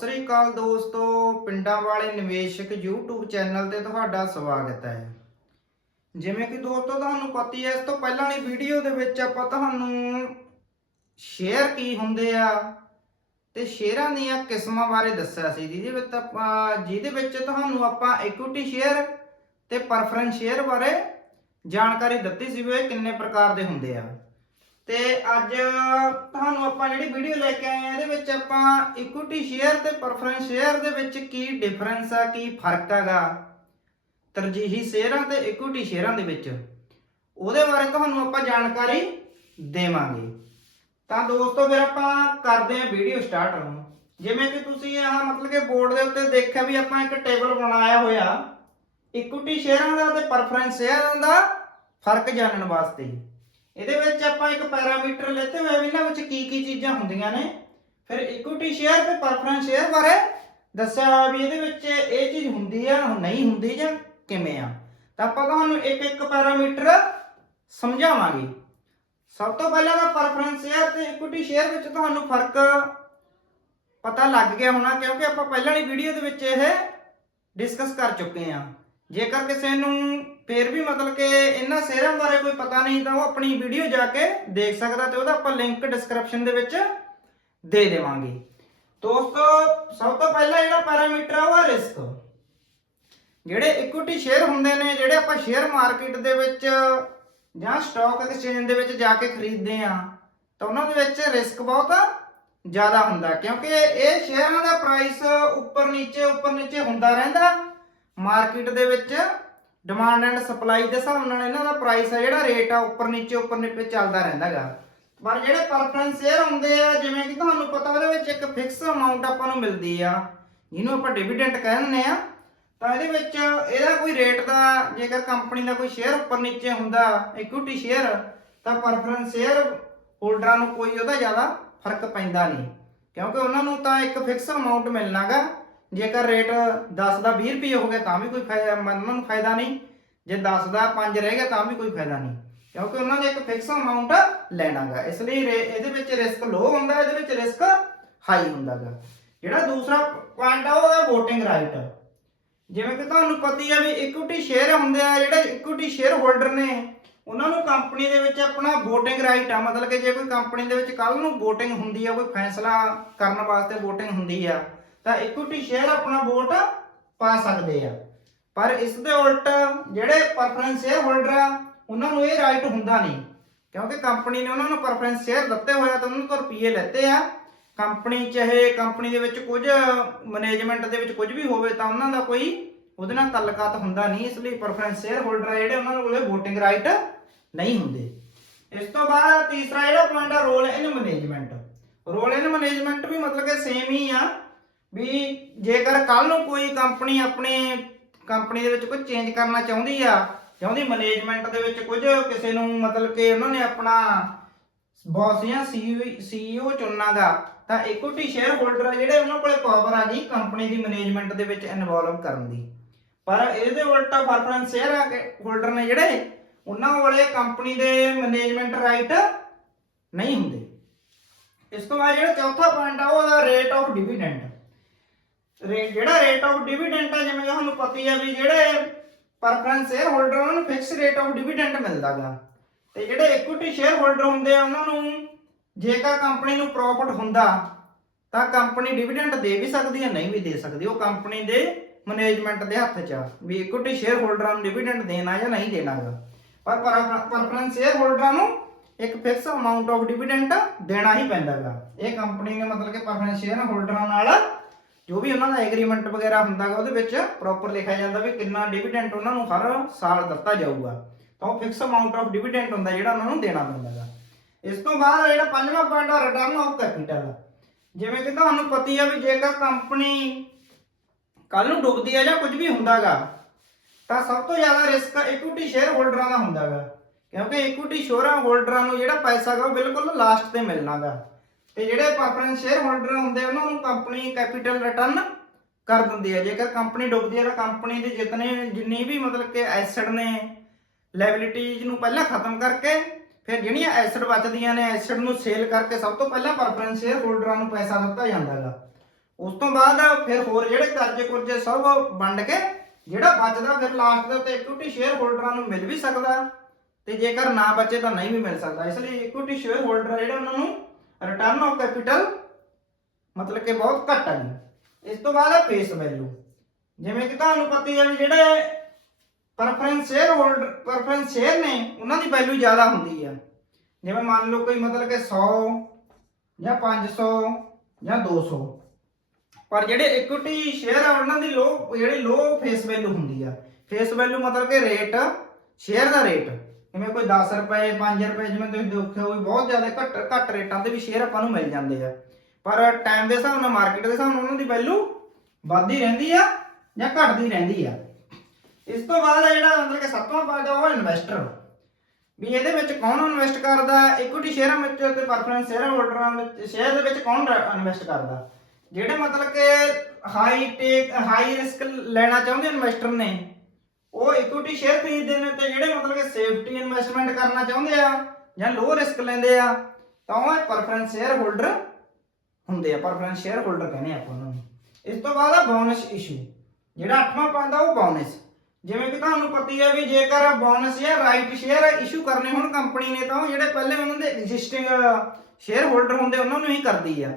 ਸ੍ਰੀ ਅਕਾਲ ਦੋਸਤੋ, ਪਿੰਡਾਂ ਵਾਲੇ ਨਿਵੇਸ਼ਕ YouTube ਚੈਨਲ ਤੇ ਤੁਹਾਡਾ ਸਵਾਗਤ ਹੈ। ਜਿਵੇਂ ਕਿ ਦੋਸਤੋ ਤੁਹਾਨੂੰ ਪਤਾ ਹੀ ਹੈ, ਇਸ ਤੋਂ ਪਹਿਲਾਂ ਵਾਲੀ ਵੀਡੀਓ ਦੇ ਵਿੱਚ ਆਪਾਂ ਤੁਹਾਨੂੰ ਸ਼ੇਅਰ ਕੀ ਹੁੰਦੇ ਆ ਤੇ ਸ਼ੇਅਰਾਂ ਦੀਆਂ ਕਿਸਮਾਂ ਬਾਰੇ ਦੱਸਿਆ ਸੀ, ਜਿਹਦੇ ਵਿੱਚ ਤੁਹਾਨੂੰ ਆਪਾਂ ਇਕੁਇਟੀ ਸ਼ੇਅਰ ਤੇ ਪ੍ਰੈਫਰੈਂਸ ਸ਼ੇਅਰ ਬਾਰੇ ਜਾਣਕਾਰੀ ਦਿੱਤੀ ਸੀ ਵੀ ਇਹ ਕਿੰਨੇ ਪ੍ਰਕਾਰ ਦੇ ਹੁੰਦੇ ਆ। ਤੇ ਅੱਜ ਤੁਹਾਨੂੰ ਆਪਾਂ ਜਿਹੜੀ ਵੀਡੀਓ ਲੈ ਕੇ ਆਏ ਆ, ਇਹਦੇ ਵਿੱਚ ਆਪਾਂ ਇਕੁਇਟੀ ਸ਼ੇਅਰ ਤੇ ਪ੍ਰੈਫਰੈਂਸ ਸ਼ੇਅਰ ਦੇ ਵਿੱਚ ਕੀ ਡਿਫਰੈਂਸ ਆ, ਕੀ ਫਰਕ ਹੈਗਾ ਤਰਜੀਹੀ ਸ਼ੇਅਰਾਂ ਤੇ ਇਕੁਇਟੀ ਸ਼ੇਅਰਾਂ ਦੇ ਵਿੱਚ, ਉਹਦੇ ਬਾਰੇ ਤੁਹਾਨੂੰ ਆਪਾਂ ਜਾਣਕਾਰੀ ਦੇਵਾਂਗੇ। ਤਾਂ ਦੋਸਤੋ ਫਿਰ ਆਪਾਂ ਕਰਦੇ ਹਾਂ ਵੀਡੀਓ ਸਟਾਰਟ। ਜਿਵੇਂ ਕਿ ਤੁਸੀਂ ਆਹ ਮਤਲਬ ਕਿ ਬੋਰਡ ਦੇ ਉੱਤੇ ਦੇਖਿਆ ਵੀ ਆਪਾਂ ਇੱਕ ਟੇਬਲ ਬਣਾਇਆ ਹੋਇਆ ਇਕੁਇਟੀ ਸ਼ੇਅਰਾਂ ਦਾ ਤੇ ਪ੍ਰੈਫਰੈਂਸ ਸ਼ੇਅਰਾਂ ਦਾ ਫਰਕ ਜਾਣਨ ਵਾਸਤੇ। ਇਹਦੇ ਵਿੱਚ ਆਪਾਂ ਇੱਕ ਪੈਰਾਮੀਟਰ ਲੈਤੇ ਹੋਏ ਵੀ ਇਹਨਾਂ ਵਿੱਚ ਕੀ ਕੀ ਚੀਜ਼ਾਂ ਹੁੰਦੀਆਂ ਨੇ, ਫਿਰ ਇਕੁਇਟੀ ਸ਼ੇਅਰ ਤੇ ਪ੍ਰੈਫਰੈਂਸ ਸ਼ੇਅਰ ਬਾਰੇ ਦੱਸਿਆ ਹੋਇਆ ਵੀ ਇਹਦੇ ਵਿੱਚ ਇਹ ਚੀਜ਼ ਹੁੰਦੀ ਆ ਨਹੀਂ ਹੁੰਦੀ ਜਾਂ ਕਿਵੇਂ ਆ। ਤਾਂ ਆਪਾਂ ਤੁਹਾਨੂੰ ਇੱਕ ਇੱਕ ਪੈਰਾਮੀਟਰ ਸਮਝਾਵਾਂਗੇ। ਸਭ ਤੋਂ ਪਹਿਲਾਂ ਤਾਂ ਪ੍ਰੈਫਰੈਂਸ ਸ਼ੇਅਰ ਤੇ ਇਕੁਇਟੀ ਸ਼ੇਅਰ ਵਿੱਚ ਤੁਹਾਨੂੰ ਫਰਕ ਪਤਾ ਲੱਗ ਗਿਆ ਹੋਣਾ, ਕਿਉਂਕਿ ਆਪਾਂ ਪਹਿਲਾਂ ਵਾਲੀ ਵੀਡੀਓ ਦੇ ਵਿੱਚ ਇਹ ਡਿਸਕਸ ਕਰ ਚੁੱਕੇ ਹਾਂ। ਜੇਕਰ ਕਿਸੇ ਨੂੰ ਫਿਰ ਵੀ ਮਤਲਬ ਕਿ ਇਹਨਾਂ ਸ਼ੇਅਰਾਂ ਬਾਰੇ ਕੋਈ ਪਤਾ ਨਹੀਂ ਤਾਂ ਉਹ ਆਪਣੀ ਵੀਡੀਓ ਜਾ ਕੇ ਦੇਖ ਸਕਦਾ, ਤੇ ਉਹਦਾ ਆਪਾਂ ਲਿੰਕ ਡਿਸਕ੍ਰਿਪਸ਼ਨ ਦੇ ਵਿੱਚ ਦੇ ਦੇਵਾਂਗੇ। ਦੋਸਤੋ ਸਭ ਤੋਂ ਪਹਿਲਾਂ ਜਿਹੜਾ ਪੈਰਾਮੀਟਰ ਆ ਉਹ ਰਿਸਕ। ਜਿਹੜੇ ਇਕੁਇਟੀ ਸ਼ੇਅਰ ਹੁੰਦੇ ਨੇ, ਜਿਹੜੇ ਆਪਾਂ ਸ਼ੇਅਰ ਮਾਰਕੀਟ ਦੇ ਵਿੱਚ ਜਾਂ ਸਟਾਕ ਐਕਸਚੇਂਜ ਦੇ ਵਿੱਚ ਜਾ ਕੇ ਖਰੀਦਦੇ ਆ, ਤਾਂ ਉਹਨਾਂ ਦੇ ਵਿੱਚ ਰਿਸਕ ਬਹੁਤ ਜ਼ਿਆਦਾ ਹੁੰਦਾ, ਕਿਉਂਕਿ ਇਹ ਸ਼ੇਅਰਾਂ ਦਾ ਪ੍ਰਾਈਸ ਉੱਪਰ ਨੀਚੇ ਹੁੰਦਾ ਰਹਿੰਦਾ। ਮਾਰਕੀਟ ਦੇ ਵਿੱਚ ਡਿਮਾਂਡ ਐਂਡ ਸਪਲਾਈ ਦੇ ਹਿਸਾਬ ਨਾਲ ਇਹਨਾਂ ਦਾ ਪ੍ਰਾਈਸ ਆ, ਜਿਹੜਾ ਰੇਟ ਆ ਉੱਪਰ ਨੀਚੇ ਚੱਲਦਾ ਰਹਿੰਦਾ ਗਾ। ਪਰ ਜਿਹੜੇ ਪ੍ਰੈਫਰੈਂਸ ਸ਼ੇਅਰ ਹੁੰਦੇ ਆ, ਜਿਵੇਂ ਕਿ ਤੁਹਾਨੂੰ ਪਤਾ ਉਹਦੇ ਵਿੱਚ ਇੱਕ ਫਿਕਸ ਅਮਾਉਂਟ ਆਪਾਂ ਨੂੰ ਮਿਲਦੀ ਆ, ਜਿਹਨੂੰ ਆਪਾਂ ਡਿਵੀਡੈਂਡ ਕਹਿ ਦਿੰਦੇ ਆ। ਤਾਂ ਇਹਦੇ ਵਿੱਚ ਇਹਦਾ ਕੋਈ ਰੇਟ ਦਾ, ਜੇਕਰ ਕੰਪਨੀ ਦਾ ਕੋਈ ਸ਼ੇਅਰ ਉੱਪਰ ਨੀਚੇ ਹੁੰਦਾ ਇਕੁਇਟੀ ਸ਼ੇਅਰ, ਤਾਂ ਪ੍ਰੈਫਰੈਂਸ ਸ਼ੇਅਰ ਹੋਲਡਰਾਂ ਨੂੰ ਕੋਈ ਉਹਦਾ ਜ਼ਿਆਦਾ ਫਰਕ ਪੈਂਦਾ ਨਹੀਂ, ਕਿਉਂਕਿ ਉਹਨਾਂ ਨੂੰ ਤਾਂ ਇੱਕ ਫਿਕਸ ਅਮਾਉਂਟ ਮਿਲਣਾ ਗਾ। ਜੇਕਰ ਰੇਟ 10 ਦਾ 20 ਰੁਪਏ ਹੋ ਗਿਆ ਤਾਂ ਵੀ ਕੋਈ ਉਹਨਾਂ ਨੂੰ ਫਾਇਦਾ ਨਹੀਂ, ਜੇ 10 ਦਾ 5 ਰਹਿ ਗਿਆ ਤਾਂ ਵੀ ਕੋਈ ਫਾਇਦਾ ਨਹੀਂ, ਕਿਉਂਕਿ ਉਹਨਾਂ ਨੇ ਇੱਕ ਫਿਕਸ ਅਮਾਉਂਟ ਲੈਣਾ ਗਾ। ਇਸ ਲਈ ਇਹਦੇ ਵਿੱਚ ਰਿਸਕ ਲੋ ਹੁੰਦਾ, ਇਹਦੇ ਵਿੱਚ ਰਿਸਕ ਹਾਈ ਹੁੰਦਾ ਗਾ। ਜਿਹੜਾ ਦੂਸਰਾ ਪੁਆਇੰਟ ਆ ਉਹ ਹੈ ਵੋਟਿੰਗ ਰਾਈਟ। ਜਿਵੇਂ ਕਿ ਤੁਹਾਨੂੰ ਪਤਾ ਹੀ ਆ ਵੀ ਇਕੁਇਟੀ ਸ਼ੇਅਰ ਹੁੰਦੇ ਆ, ਜਿਹੜੇ ਇਕੁਇਟੀ ਸ਼ੇਅਰ ਹੋਲਡਰ ਨੇ ਉਹਨਾਂ ਨੂੰ ਕੰਪਨੀ ਦੇ ਵਿੱਚ ਆਪਣਾ ਵੋਟਿੰਗ ਰਾਈਟ ਆ। ਮਤਲਬ ਕਿ ਜੇ ਕੋਈ ਕੰਪਨੀ ਦੇ ਵਿੱਚ ਕੱਲ ਨੂੰ ਵੋਟਿੰਗ ਹੁੰਦੀ ਆ, ਕੋਈ ਫੈਸਲਾ ਕਰਨ ਵਾਸਤੇ ਵੋਟਿੰਗ ਹੁੰਦੀ ਆ, ਤਾਂ ਇਕੁਇਟੀ ਸ਼ੇਅਰ ਆਪਣਾ ਵੋਟ ਪਾ ਸਕਦੇ ਆ। ਪਰ ਇਸ ਦੇ ਉਲਟ ਜਿਹੜੇ ਪ੍ਰੈਫਰੈਂਸ ਸ਼ੇਅਰ ਹੋਲਡਰ ਆ, ਉਹਨਾਂ ਨੂੰ ਇਹ ਰਾਈਟ ਹੁੰਦਾ ਨਹੀਂ, ਕਿਉਂਕਿ ਕੰਪਨੀ ਨੇ ਉਹਨਾਂ ਨੂੰ ਪ੍ਰੈਫਰੈਂਸ ਸ਼ੇਅਰ ਦਿੱਤੇ ਹੋਇਆ ਤਾਂ ਉਹਨਾਂ ਤੋਂ ਰੁਪਏ ਲੈਤੇ ਆ। ਕੰਪਨੀ ਚਾਹੇ ਕੰਪਨੀ ਦੇ ਵਿੱਚ ਕੁਝ ਮੈਨੇਜਮੈਂਟ ਦੇ ਵਿੱਚ ਕੁਝ ਵੀ ਹੋਵੇ ਤਾਂ ਉਹਨਾਂ ਦਾ ਕੋਈ ਉਹਦੇ ਨਾਲ ਤਾਲੁਕਾਤ ਹੁੰਦਾ ਨਹੀਂ। ਇਸ ਲਈ ਪ੍ਰੈਫਰੈਂਸ ਸ਼ੇਅਰ ਹੋਲਡਰ ਜਿਹੜੇ ਉਹਨਾਂ ਨੂੰ ਕੋਲੇ ਵੋਟਿੰਗ ਰਾਈਟ ਨਹੀਂ ਹੁੰਦੇ। ਇਸ ਤੋਂ ਬਾਅਦ ਤੀਸਰਾ ਜਿਹੜਾ ਪੁਆਇੰਟ ਆ role in management. Role in management ਵੀ ਮਤਲਬ ਕਿ ਸੇਮ ਹੀ ਆ ਵੀ ਜੇਕਰ ਕੱਲ ਨੂੰ ਕੋਈ ਕੰਪਨੀ ਆਪਣੀ ਕੰਪਨੀ ਦੇ ਵਿੱਚ ਕੁਝ ਚੇਂਜ ਕਰਨਾ ਚਾਹੁੰਦੀ ਮੈਨੇਜਮੈਂਟ ਦੇ ਵਿੱਚ ਕੁਝ, ਕਿਸੇ ਨੂੰ ਮਤਲਬ ਕਿ ਉਹਨਾਂ ਨੇ ਆਪਣਾ ਬੌਸ ਜਾਂ CEO ਚੁਣਨਾ ਗਾ, ਤਾਂ ਇਕੁਇਟੀ ਸ਼ੇਅਰ ਹੋਲਡਰ ਜਿਹੜੇ ਉਹਨਾਂ ਕੋਲੇ ਪਾਵਰ ਆ ਗਈ ਕੰਪਨੀ ਦੀ ਮੈਨੇਜਮੈਂਟ ਦੇ ਵਿੱਚ ਇਨਵੋਲਵ ਕਰਨ ਦੀ। ਪਰ ਇਹਦੇ ਉਲਟ ਪ੍ਰੈਫਰੈਂਸ ਸ਼ੇਅਰ ਹੋਲਡਰ ਨੇ ਜਿਹੜੇ, ਉਹਨਾਂ ਕੋਲੇ ਕੰਪਨੀ ਦੇ ਮੈਨੇਜਮੈਂਟ ਰਾਈਟ ਨਹੀਂ ਹੁੰਦੇ। ਇਸ ਤੋਂ ਬਾਅਦ ਜਿਹੜਾ ਚੌਥਾ ਪੁਆਇੰਟ ਆ ਉਹਦਾ ਰੇਟ ਆਫ ਡਿਵੀਡੈਂਡ। ਜਿਹੜਾ ਰੇਟ ਆਫ ਡਿਵੀਡੈਂਡ ਆ, ਜਿਵੇਂ ਤੁਹਾਨੂੰ ਪਤਾ ਹੀ ਆ ਵੀ ਜਿਹੜੇ ਪ੍ਰੈਫਰੈਂਸ ਸ਼ੇਅਰ ਹੋਲਡਰ ਉਹਨਾਂ ਨੂੰ ਫਿਕਸ ਰੇਟ ਆਫ ਡਿਵੀਡੈਂਡ ਮਿਲਦਾ ਗਾ, ਤੇ ਜਿਹੜੇ ਇਕੁਇਟੀ ਸ਼ੇਅਰ ਹੋਲਡਰ ਹੁੰਦੇ ਆ ਉਹਨਾਂ ਨੂੰ ਜੇਕਰ ਕੰਪਨੀ ਨੂੰ ਪ੍ਰੋਫਿਟ ਹੁੰਦਾ ਤਾਂ ਕੰਪਨੀ ਡਿਵੀਡੈਂਡ ਦੇ ਵੀ ਸਕਦੀ ਹੈ, ਨਹੀਂ ਵੀ ਦੇ ਸਕਦੀ। ਉਹ ਕੰਪਨੀ ਦੇ ਮੈਨੇਜਮੈਂਟ ਦੇ ਹੱਥ 'ਚ ਆ ਵੀ ਇਕੁਇਟੀ ਸ਼ੇਅਰ ਹੋਲਡਰਾਂ ਨੂੰ ਡਿਵੀਡੈਂਡ ਦੇਣਾ ਜਾਂ ਨਹੀਂ ਦੇਣਾ ਗਾ। ਪਰ ਪ੍ਰੈਫਰੈਂਸ ਸ਼ੇਅਰ ਹੋਲਡਰਾਂ ਨੂੰ ਇੱਕ ਫਿਕਸ ਅਮਾਉਂਟ ਆਫ ਡਿਵੀਡੈਂਡ ਦੇਣਾ ਹੀ ਪੈਂਦਾ ਗਾ। ਇਹ ਕੰਪਨੀ ਨੇ ਮਤਲਬ ਕਿ ਪ੍ਰੈਫਰੈਂਸ ਸ਼ੇਅਰ ਹੋਲਡਰਾਂ ਨਾਲ ਜੋ ਵੀ ਉਹਨਾਂ ਦਾ ਐਗਰੀਮੈਂਟ ਵਗੈਰਾ ਹੁੰਦਾ ਗਾ, ਉਹਦੇ ਵਿੱਚ ਪ੍ਰੋਪਰ ਲਿਖਿਆ ਜਾਂਦਾ ਵੀ ਕਿੰਨਾ ਡਿਵੀਡੈਂਡ ਉਹਨਾਂ ਨੂੰ ਹਰ ਸਾਲ ਦਿੱਤਾ ਜਾਊਗਾ। ਤਾਂ ਉਹ ਫਿਕਸ ਅਮਾਉਂਟ ਆਫ ਡਿਵੀਡੈਂਡ ਹੁੰਦਾ ਜਿਹੜਾ ਉਹਨਾਂ ਨੂੰ ਦੇਣਾ ਪੈਂਦਾ ਗਾ। ਇਸ ਤੋਂ ਬਾਅਦ ਜਿਹੜਾ ਪੰਜਵਾਂ ਪੁਆਇੰਟ ਆ ਰਿਟਰਨ ਆਫ ਕੈਪੀਟਲ। ਜਿਵੇਂ ਕਿ ਤੁਹਾਨੂੰ ਪਤਾ ਹੀ ਆ ਵੀ ਜੇਕਰ ਕੰਪਨੀ ਕੱਲ ਨੂੰ ਡੁੱਬਦੀ ਹੈ ਜਾਂ ਕੁਝ ਵੀ ਹੁੰਦਾ ਗਾ, ਤਾਂ ਸਭ ਤੋਂ ਜ਼ਿਆਦਾ ਰਿਸਕ ਇਕੁਇਟੀ ਸ਼ੇਅਰ ਹੋਲਡਰਾਂ ਦਾ ਹੁੰਦਾ ਗਾ, ਕਿਉਂਕਿ ਇਕੁਇਟੀ ਸ਼ੇਅਰ ਹੋਲਡਰਾਂ ਨੂੰ ਜਿਹੜਾ ਪੈਸਾ ਗਾ ਉਹ ਬਿਲਕੁਲ ਲਾਸਟ ਤੇ ਮਿਲਣਾ ਗਾ, ਤੇ ਜਿਹੜੇ ਪ੍ਰੈਫਰੈਂਸ ਸ਼ੇਅਰ ਹੋਲਡਰ ਹੁੰਦੇ ਉਹਨਾਂ ਨੂੰ ਕੰਪਨੀ ਕੈਪੀਟਲ ਰਿਟਰਨ ਕਰ ਦਿੰਦੀ ਹੈ। ਜੇਕਰ ਕੰਪਨੀ ਡੁੱਬਦੀ ਹੈ ਤਾਂ ਕੰਪਨੀ ਦੇ ਜਿੰਨੀ ਵੀ ਮਤਲਬ ਕਿ ਐਸੈਟ ਨੇ, ਲਾਇਬਿਲਿਟੀਜ਼ ਨੂੰ ਪਹਿਲਾਂ ਖਤਮ ਕਰਕੇ ਫਿਰ ਜਿਹੜੀਆਂ ਐਸੈਟ ਬਚਦੀਆਂ ਨੇ, ਐਸੈਟ ਨੂੰ ਸੇਲ ਕਰਕੇ ਸਭ ਤੋਂ ਪਹਿਲਾਂ ਪ੍ਰੈਫਰੈਂਸ ਸ਼ੇਅਰ ਹੋਲਡਰਾਂ ਨੂੰ ਪੈਸਾ ਦਿੱਤਾ ਜਾਂਦਾ ਗਾ। ਉਸ ਤੋਂ ਬਾਅਦ ਫਿਰ ਹੋਰ ਜਿਹੜੇ ਕਰਜ਼ੇ ਕੁਰਜ਼ੇ ਸਭ ਵੰਡ ਕੇ ਜਿਹੜਾ ਬਚਦਾ ਫਿਰ ਲਾਸਟ ਦੇ ਉੱਤੇ ਇਕੁਇਟੀ ਸ਼ੇਅਰ ਹੋਲਡਰਾਂ ਨੂੰ ਮਿਲ ਵੀ ਸਕਦਾ, ਤੇ ਜੇਕਰ ਨਾ ਬਚੇ ਤਾਂ ਨਹੀਂ ਵੀ ਮਿਲ ਸਕਦਾ। ਇਸ ਲਈ ਇਕੁਇਟੀ ਸ਼ੇਅਰ ਹੋਲਡਰ ਜਿਹੜੇ ਉਹਨਾਂ ਨੂੰ ਰਿਟਰਨ ਆਫ ਕੈਪੀਟਲ ਮਤਲਬ ਕਿ ਬਹੁਤ ਘੱਟ ਹੈ ਜੀ। ਇਸ ਤੋਂ ਬਾਅਦ ਹੈ ਫੇਸ ਵੈਲਿਊ। ਜਿਵੇਂ ਕਿ ਤੁਹਾਨੂੰ ਪਤਾ ਹੀ ਹੈ ਵੀ ਜਿਹੜੇ ਪ੍ਰੈਫਰੈਂਸ ਸ਼ੇਅਰ ਨੇ ਉਹਨਾਂ ਦੀ ਵੈਲਿਊ ਜ਼ਿਆਦਾ ਹੁੰਦੀ ਆ। ਜਿਵੇਂ ਮੰਨ ਲਓ ਕੋਈ ਮਤਲਬ ਕਿ 100 ਜਾਂ 500 ਜਾਂ 200, ਪਰ ਜਿਹੜੇ ਇਕੁਇਟੀ ਸ਼ੇਅਰ ਆ ਉਹਨਾਂ ਦੀ ਲੋ ਫੇਸ ਵੈਲਿਊ ਹੁੰਦੀ ਆ। ਫੇਸ ਵੈਲਿਊ ਮਤਲਬ ਕਿ ਰੇਟ, ਸ਼ੇਅਰ ਦਾ ਰੇਟ, ਜਿਵੇਂ ਕੋਈ 10 ਰੁਪਏ 5 ਰੁਪਏ, ਜਿਵੇਂ ਤੁਸੀਂ ਦੇਖਿਆ ਹੋਵੇ ਬਹੁਤ ਜ਼ਿਆਦਾ ਘੱਟ ਰੇਟਾਂ ਤੇ ਵੀ ਸ਼ੇਅਰ ਆਪਾਂ ਨੂੰ ਮਿਲ ਜਾਂਦੇ ਆ, ਪਰ ਟਾਈਮ ਦੇ ਹਿਸਾਬ ਨਾਲ ਮਾਰਕੀਟ ਦੇ ਹਿਸਾਬ ਨਾਲ ਉਹਨਾਂ ਦੀ ਵੈਲਿਊ ਵੱਧਦੀ ਰਹਿੰਦੀ ਆ ਜਾਂ ਘਟਦੀ ਰਹਿੰਦੀ ਆ। ਇਸ ਤੋਂ ਬਾਅਦ ਜਿਹੜਾ ਮਤਲਬ ਕਿ 7ਵਾਂ ਫਾਇਦਾ ਉਹ ਇਨਵੈਸਟਰ, ਵੀ ਇਹਦੇ ਵਿੱਚ ਕੌਣ ਇਨਵੈਸਟ ਕਰਦਾ, ਇਕੁਇਟੀ ਸ਼ੇਅਰਾਂ ਵਿੱਚ ਤੇ ਪ੍ਰੈਫਰੈਂਸ ਸ਼ੇਅਰ ਹੋਲਡਰਾਂ ਵਿੱਚ ਸ਼ੇਅਰ ਦੇ ਵਿੱਚ ਕੌਣ ਇਨਵੈਸਟ ਕਰਦਾ। ਜਿਹੜੇ ਮਤਲਬ ਕਿ ਹਾਈ ਰਿਸਕ ਲੈਣਾ ਚਾਹੁੰਦੇ ਇਨਵੈਸਟਰ ਨੇ ਉਹ ਇਕੁਇਟੀ ਸ਼ੇਅਰ ਖਰੀਦਦੇ ਨੇ, ਤੇ ਜਿਹੜੇ ਮਤਲਬ ਕਿ ਸੇਫਟੀ ਇਨਵੈਸਟਮੈਂਟ ਕਰਨਾ ਚਾਹੁੰਦੇ ਆ ਜਾਂ ਲੋ ਰਿਸਕ ਲੈਂਦੇ ਆ ਤਾਂ ਉਹ ਪ੍ਰੈਫਰੈਂਸ ਸ਼ੇਅਰ ਹੋਲਡਰ ਹੁੰਦੇ ਆ, ਪ੍ਰੈਫਰੈਂਸ ਸ਼ੇਅਰ ਹੋਲਡਰ ਕਹਿੰਦੇ ਆਪਾਂ ਉਹਨਾਂ ਨੂੰ। ਇਸ ਤੋਂ ਬਾਅਦ ਆ ਬੋਨਸ ਇਸ਼ੂ, ਜਿਹੜਾ 8ਵਾਂ ਪੈਂਦਾ ਉਹ ਬੋਨਸ। ਜਿਵੇਂ ਕਿ ਤੁਹਾਨੂੰ ਪਤਾ ਹੀ ਹੈ ਵੀ ਜੇਕਰ ਬੋਨਸ ਜਾਂ ਰਾਈਟ ਸ਼ੇਅਰ ਇਸ਼ੂ ਕਰਨੇ ਹੋਣ ਕੰਪਨੀ ਨੇ ਤਾਂ ਉਹ ਜਿਹੜੇ ਪਹਿਲੇ ਉਹਨਾਂ ਦੇ ਐਗਜ਼ਿਸਟਿੰਗ ਸ਼ੇਅਰ ਹੋਲਡਰ ਹੁੰਦੇ ਉਹਨਾਂ ਨੂੰ ਹੀ ਕਰਦੀ ਆ।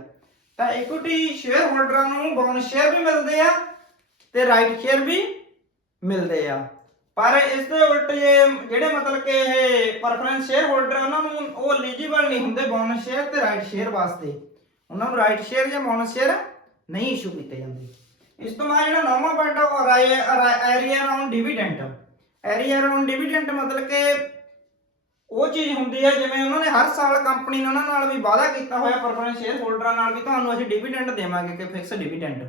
ਤਾਂ ਇਕੁਇਟੀ ਸ਼ੇਅਰ ਹੋਲਡਰਾਂ ਨੂੰ ਬੋਨਸ ਸ਼ੇਅਰ ਵੀ ਮਿਲਦੇ ਆ ਤੇ ਰਾਈਟ ਸ਼ੇਅਰ ਵੀ ਮਿਲਦੇ ਆ। ਪਰ ਇਸ ਦੇ ਉਲਟ ਜਿਹੜੇ ਮਤਲਬ ਕਿ ਇਹ ਪ੍ਰੈਫਰੈਂਸ ਸ਼ੇਅਰ ਹੋਲਡਰ ਉਹਨਾਂ ਨੂੰ ਉਹ ਐਲੀਜੀਬਲ ਨਹੀਂ ਹੁੰਦੇ ਬੋਨਸ ਸ਼ੇਅਰ ਤੇ ਰਾਈਟ ਸ਼ੇਅਰ ਵਾਸਤੇ, ਉਹਨਾਂ ਨੂੰ ਰਾਈਟ ਸ਼ੇਅਰ ਜਾਂ ਬੋਨਸ ਸ਼ੇਅਰ ਨਹੀਂ ਇਸ਼ੂ ਕੀਤੇ ਜਾਂਦੇ। ਇਸ ਤੋਂ ਬਾਅਦ ਜਿਹੜਾ 9ਵਾਂ ਪੁਆਇੰਟ ਉਹ ਏਰੀਆ ਅਰਾਊਂਡ ਡਿਵੀਡੈਂਟ। ਏਰੀਆ ਅਰਾਊਂਡ ਡਿਵੀਡੈਂਟ ਮਤਲਬ ਕਿ ਉਹ ਚੀਜ਼ ਹੁੰਦੀ ਹੈ ਜਿਵੇਂ ਉਹਨਾਂ ਨੇ ਹਰ ਸਾਲ ਕੰਪਨੀ ਨੇ ਉਹਨਾਂ ਨਾਲ ਵੀ ਵਾਅਦਾ ਕੀਤਾ ਹੋਇਆ ਪ੍ਰੈਫਰੈਂਸ ਸ਼ੇਅਰ ਹੋਲਡਰਾਂ ਨਾਲ ਵੀ ਤੁਹਾਨੂੰ ਅਸੀਂ ਡਿਵੀਡੈਂਟ ਦੇਵਾਂਗੇ ਕਿ ਫਿਕਸ ਡਿਵੀਡੈਂਟ,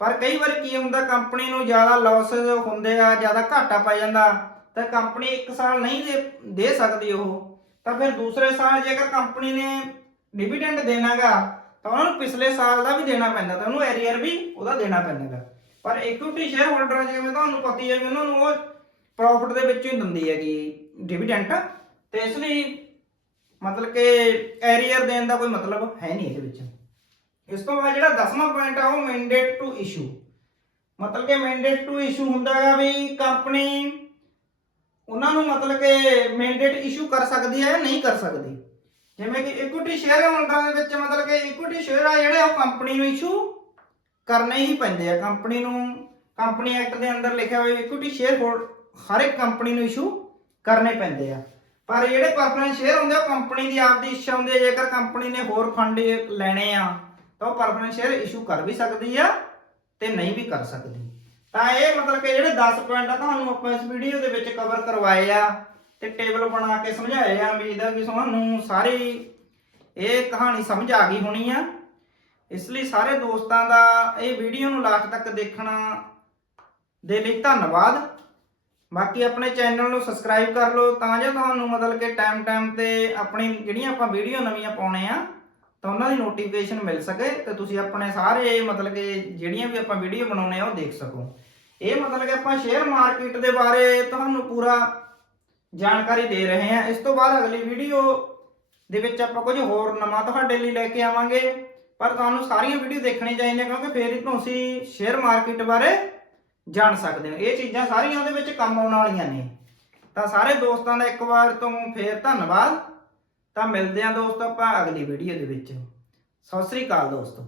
ਪਰ ਕਈ ਵਾਰ ਕੀ ਹੁੰਦਾ ਕੰਪਨੀ ਨੂੰ ਜ਼ਿਆਦਾ ਲਾਸ ਹੁੰਦੇ ਆ, ਜ਼ਿਆਦਾ ਘਾਟਾ ਪੈ ਜਾਂਦਾ ਤਾਂ ਕੰਪਨੀ ਇੱਕ ਸਾਲ ਨਹੀਂ ਦੇ ਸਕਦੀ ਉਹ, ਤਾਂ ਫਿਰ ਦੂਸਰੇ ਸਾਲ ਜੇਕਰ ਕੰਪਨੀ ਨੇ ਡਿਵੀਡੈਂਟ ਦੇਣਾਗਾ ਤਾਂ ਉਹਨਾਂ ਨੂੰ ਪਿਛਲੇ ਸਾਲ ਦਾ ਵੀ ਦੇਣਾ ਪੈਂਦਾ, ਤਾਂ ਉਹਨੂੰ ਐਰੀਅਰ ਵੀ ਉਹਦਾ ਦੇਣਾ ਪੈਂਦਾ। ਪਰ ਇਕੁਇਟੀ ਸ਼ੇਅਰ ਹੋਲਡਰ ਜਿਵੇਂ ਤੁਹਾਨੂੰ ਪਤਾ ਹੀ ਹੈ ਵੀ ਉਹਨਾਂ ਨੂੰ ਉਹ ਪ੍ਰੋਫਿਟ ਦੇ ਵਿੱਚੋਂ ਹੀ ਦਿੰਦੀ ਹੈਗੀ ਡਿਵੀਡੈਂਟ, ਤੇ ਇਸ ਲਈ ਮਤਲਬ ਕਿ ਐਰੀਅਰ ਦੇਣ ਦਾ ਕੋਈ ਮਤਲਬ ਹੈ ਨਹੀਂ ਇਹਦੇ ਵਿੱਚ। ਇਸ ਤੋਂ ਬਾਅਦ ਜਿਹੜਾ 10ਵਾਂ ਪੁਆਇੰਟ ਆ ਉਹ ਮੈਂਡੇਟ ਟੂ ਇਸ਼ੂ। ਮਤਲਬ ਕਿ ਮੈਂਡੇਟ ਟੂ ਇਸ਼ੂ ਹੁੰਦਾ ਹੈ ਵੀ ਕੰਪਨੀ ਉਹਨਾਂ ਨੂੰ ਮਤਲਬ ਕਿ ਮੈਂਡੇਟ ਇਸ਼ੂ ਕਰ ਸਕਦੀ ਹੈ ਜਾਂ ਨਹੀਂ ਕਰ ਸਕਦੀ। ਜਿਵੇਂ ਕਿ ਇਕੁਇਟੀ ਸ਼ੇਅਰ ਹੋਲਡਰਾਂ ਦੇ ਵਿੱਚ ਮਤਲਬ ਕਿ ਇਕੁਇਟੀ ਸ਼ੇਅਰ ਆ ਜਿਹੜੇ ਉਹ ਕੰਪਨੀ ਨੂੰ ਇਸ਼ੂ ਕਰਨੇ ਹੀ ਪੈਂਦੇ ਆ। ਕੰਪਨੀ ਐਕਟ ਦੇ ਅੰਦਰ ਲਿਖਿਆ ਹੋਇਆ ਇਕੁਇਟੀ ਸ਼ੇਅਰ ਹਰ ਇੱਕ ਕੰਪਨੀ ਨੂੰ ਇਸ਼ੂ ਕਰਨੇ ਪੈਂਦੇ ਆ। ਪਰ ਜਿਹੜੇ ਪ੍ਰੈਫਰੈਂਸ ਸ਼ੇਅਰ ਹੁੰਦੇ ਉਹ ਕੰਪਨੀ ਦੀ ਆਪਦੀ ਇੱਛਾ ਹੁੰਦੀ ਹੈ, ਜੇਕਰ ਕੰਪਨੀ ਨੇ ਹੋਰ ਫੰਡ ਲੈਣੇ ਆ ਤਾਂ ਉਹ ਪ੍ਰੈਫਰੈਂਸ ਸ਼ੇਅਰ ਇਸ਼ੂ ਕਰ ਵੀ ਸਕਦੀ ਆ ਤੇ ਨਹੀਂ ਵੀ ਕਰ ਸਕਦੀ। ਤਾਂ ਇਹ ਮਤਲਬ ਕਿ ਜਿਹੜੇ 10 ਪੁਆਇੰਟ ਆ ਤੁਹਾਨੂੰ ਆਪਾਂ ਇਸ ਵੀਡੀਓ ਦੇ ਵਿੱਚ ਕਵਰ ਕਰਵਾਏ ਆ ਤੇ ਟੇਬਲ ਬਣਾ ਕੇ ਸਮਝਾਏ ਆ। ਉਮੀਦ ਆ ਕਿ ਤੁਹਾਨੂੰ ਸਾਰੀ ਇਹ ਕਹਾਣੀ ਸਮਝ ਆ ਗਈ ਹੋਣੀ ਆ। ਇਸ ਲਈ ਸਾਰੇ ਦੋਸਤਾਂ ਦਾ ਇਹ ਵੀਡੀਓ ਨੂੰ ਲਾਸਟ ਤੱਕ ਦੇਖਣਾ ਦੇ ਲਈ ਧੰਨਵਾਦ। ਬਾਕੀ ਆਪਣੇ ਚੈਨਲ ਨੂੰ ਸਬਸਕ੍ਰਾਈਬ ਕਰ ਲਓ ਤਾਂ ਜੋ ਤੁਹਾਨੂੰ ਮਤਲਬ ਕਿ ਟਾਈਮ ਤੇ ਆਪਣੀ ਜਿਹੜੀਆਂ ਆਪਾਂ ਵੀਡੀਓ ਨਵੀਆਂ ਪਾਉਣੇ ਆ ਤਾਂ ਉਹਨਾਂ ਦੀ ਨੋਟੀਫਿਕੇਸ਼ਨ ਮਿਲ ਸਕੇ ਤੇ ਤੁਸੀਂ ਆਪਣੇ ਸਾਰੇ ਮਤਲਬ ਕਿ ਜਿਹੜੀਆਂ ਵੀ ਆਪਾਂ ਵੀਡੀਓ ਬਣਾਉਣੇ ਆ ਉਹ ਦੇਖ ਸਕੋ। ਇਹ ਮਤਲਬ ਕਿ ਆਪਾਂ ਸ਼ੇਅਰ ਮਾਰਕੀਟ ਦੇ ਬਾਰੇ ਤੁਹਾਨੂੰ ਪੂਰਾ ਜਾਣਕਾਰੀ ਦੇ ਰਹੇ ਹਾਂ। ਇਸ ਤੋਂ ਬਾਅਦ ਅਗਲੀ ਵੀਡੀਓ ਦੇ ਵਿੱਚ ਆਪਾਂ ਕੁਝ ਹੋਰ ਨਵਾਂ ਤੁਹਾਡੇ ਲਈ ਲੈ ਕੇ ਆਵਾਂਗੇ, ਪਰ ਤੁਹਾਨੂੰ ਸਾਰੀਆਂ ਵੀਡੀਓ ਦੇਖਣੀ ਚਾਹੀਦੀਆਂ ਕਿਉਂਕਿ ਫਿਰ ਹੀ ਤੁਸੀਂ ਸ਼ੇਅਰ ਮਾਰਕੀਟ ਬਾਰੇ ਜਾਣ ਸਕਦੇ ਹੋ। ਇਹ ਚੀਜ਼ਾਂ ਸਾਰੀਆਂ ਉਹਦੇ ਵਿੱਚ ਕੰਮ ਆਉਣ ਵਾਲੀਆਂ ਨੇ। ਤਾਂ ਸਾਰੇ ਦੋਸਤਾਂ ਦਾ ਇੱਕ ਵਾਰ ਤੋਂ ਫੇਰ ਧੰਨਵਾਦ। ਤਾਂ ਮਿਲਦੇ ਹਾਂ ਦੋਸਤੋ ਆਪਾਂ ਅਗਲੀ ਵੀਡੀਓ ਦੇ ਵਿੱਚ। ਸਤਿ ਸ੍ਰੀ ਅਕਾਲ ਦੋਸਤੋ।